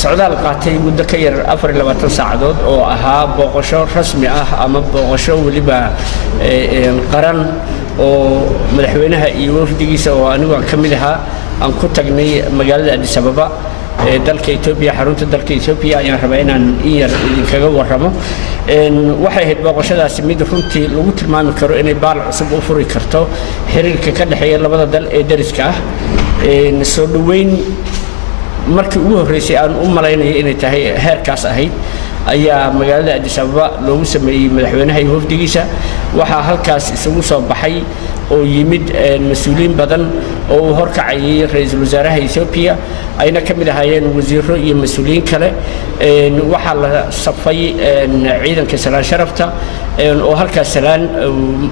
socdaal qaatay muddo ka yar 24 saacadood oo ahaa booqasho rasmi ah ama booqasho waliba qaran oo madaxweynaha iyo wafdigiisa oo anigu ka mid ahaa aan ku tagnay magaalada Addis Ababa ee dalka Itoobiya xarunta dalka Itoobiya ayaan rabaa inaan yar idinkaga warramo waxay ahayd booqashadaasi mid runtii lagu tilmaami karo inay baal cusub u furi karto xiriirka ka dhaxeeya labada dal ee dariska ah soo dhaweyn markii ugu horeysay aan u maleynay inay tahay heerkaas ahayd ayaa magaalada Addis Ababa loogu sameeyay madaxweynaha iyo wafdigiisa waxa halkaas isugu soo baxay oo yimid mas'uuliin badan oo horkacayay ra'iisul wasaaraha Itoobiya ayna kamid ahaayeen wasiiro iyo mas'uuliin kale waxa la safay ciidanka salaan sharafta oo halkaas salaan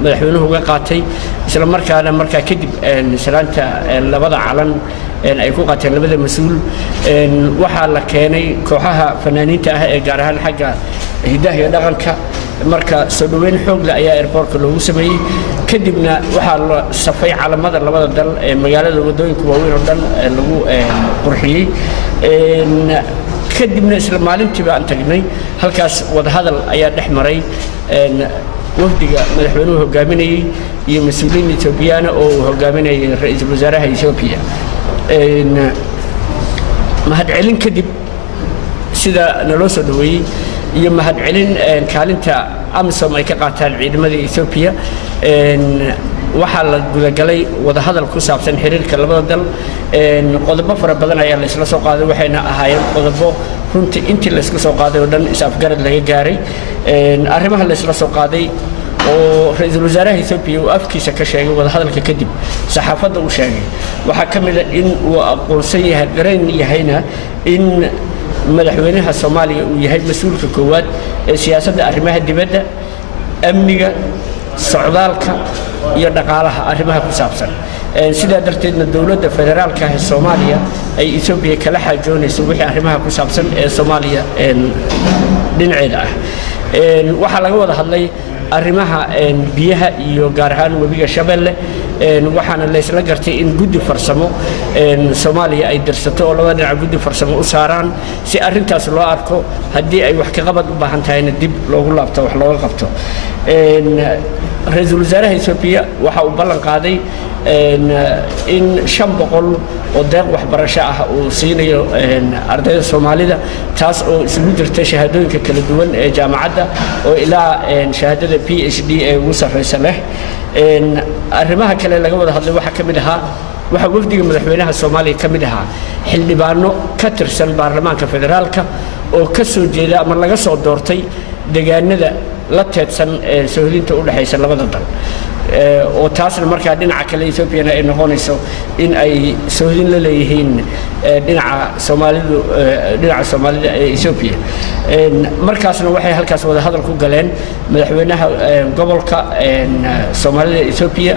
madaxweynuhu uga qaatay isla markaana markaa kadib salaanta labada calan ay ku qaateen labada mas'uul waxa la keenay kooxaha fanaaniinta ah ee gaar ahaan xagga hidaha iyo dhaqanka marka soo dhaweyn xoog leh ayaa airportka loogu sameeyay kadibna waxa la safay calamada labada dal ee magaalada wadooyinka waaweyn oo dhan lagu qurxiyay kadibna isla maalintii baan tagnay halkaas wada hadal ayaa dhex maray wafdiga madaxweynuhu hogaaminayay iyo mas'uuliyiin Itoobiyaan oo hogaaminayay ra'iisul wasaaraha Itoobiya mahadcelin kadib sida naloo soo dhaweeyay iyo mahadcelin kaalinta AMISOM ay ka qaataan ciidamada Itoobiya waxa la gudagalay wada hadal ku saabsan xiriirka labada dal qodobo fara badan ayaa la isla soo qaaday waxayna ahaayeen qodobo runtii intii la isku soo qaaday oo dhan is-afgarad laga gaaray arrimaha la isla soo qaaday oo ra'iisul wasaaraha Itoobiya uu afkiisa ka sheegay wada hadalka kadib saxaafadda uu sheegay waxa kamid ah in uu aqoonsan yahay garan yahayna in madaxweynaha Soomaaliya uu yahay mas'uulka koowaad ee siyaasadda arrimaha dibadda amniga socdaalka iyo dhaqaalaha arrimaha ku saabsan sida darteedna dawladda federaalka ee Soomaaliya ay Itoobiya kala xaajoonayso wixii arrimaha ku saabsan ee Soomaaliya dhinaceeda ah waxa laga wada hadlay arrimaha biyaha iyo gaar ahaan webiga Shabeelle waxaana la isla gartay in guddi farsamo Soomaaliya ay dirsato oo labada dhinac guddi farsamo u saaraan si arrintaas loo arko haddii ay wax ka qabad u baahan tahayna dib loogu laabto wax looga qabto ra'iisul wasaaraha Itoobiya waxa uu ballan qaaday in 500 oo deeq waxbarasho ah uu siinayo ardayda Soomaalida taas oo isugu jirta shahaadooyinka kala duwan ee jaamacadda oo ilaa shahaadada PhD ee ugu sarreysa leh arrimaha kale laga wada hadlay waxa kamid ahaa waxa wafdiga madaxweynaha Soomaaliya kamid ahaa xildhibaano ka tirsan baarlamaanka federaalka oo ka soo jeeda ama laga soo doortay deegaanada la teedsan Soomaaliya u dhaxaysa labada dal oo taasna markaa dhinaca kale Itoobiya ay noqonayso in ay Soomaaliya la leeyihiin dhinaca Soomaalida ee Itoobiya markaasna waxay halkaas wada hadal ku galeen madaxweynaha gobolka Soomaalida Itoobiya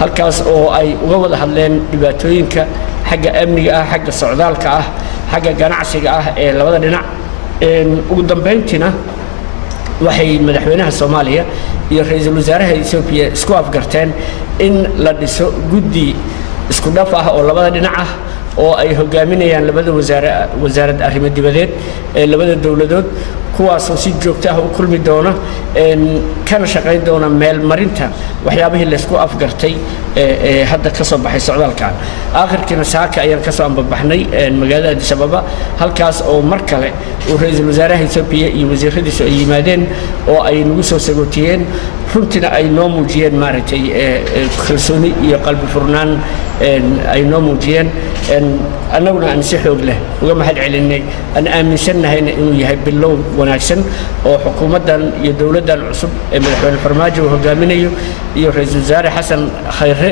halkaas oo ay uga wada hadleen dhibaatooyinka xagga amniga ah xagga socdaalka ah xagga ganacsiga ah ee labada dhinac ugu dambeyntiina waxay madaxweynaha Soomaaliya iyo ra'iisul wasaaraha Itoobiya isku afgarteen in la dhiso guddi isku dhaf ah oo labada dhinac ah oo ay hogaaminayaan labada wasaaradda arrimaha dibadeed ee labada dawladood kuwaas oo si joogto ah u kulmi doona kana shaqayn doona meel marinta waxyaabihii la isku afgartay hadda ka soo baxay socdaalka aakhirkiina saaka ayaan ka soo ambabaxnay magaalada Addis Ababa halkaas oo mar kale uu ra'iisul wasaaraha Itoobiya iyo wasiiradiisu ay yimaadeen oo ay nagu soo sagootiyeen runtina ay noo muujiyeen maaragtay kalsooni iyo qalbi furnaan ay noo muujiyeen annaguna aan si xoog leh uga mahad celinay aan aaminsannahayna inuu yahay bilow wanaagsan oo xukuumaddan iyo dawladdan cusub ee madaxweyne Farmaajo uu hogaaminayo iyo ra'iisul wasaare Xasan Khayre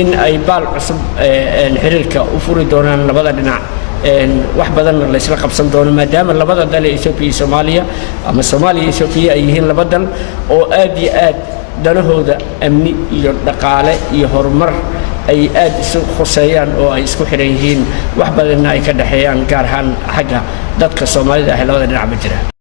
in ay baal cusub xiriirka u furi doonaan labada dhinac wax badan la isla qabsan doono maadaama labada dal ee Itoobiya iyo Soomaaliya ama Soomaaliya iyo Itoobiya ay yihiin laba dal oo aad iyo aad danahooda amni iyo dhaqaale iyo horumar ay aad isu khuseeyaan oo ay isku xiran yihiin wax badanna ay ka dhaxeeyaan gaar ahaan xagga dadka Soomaalida ah labada dhinac ba jira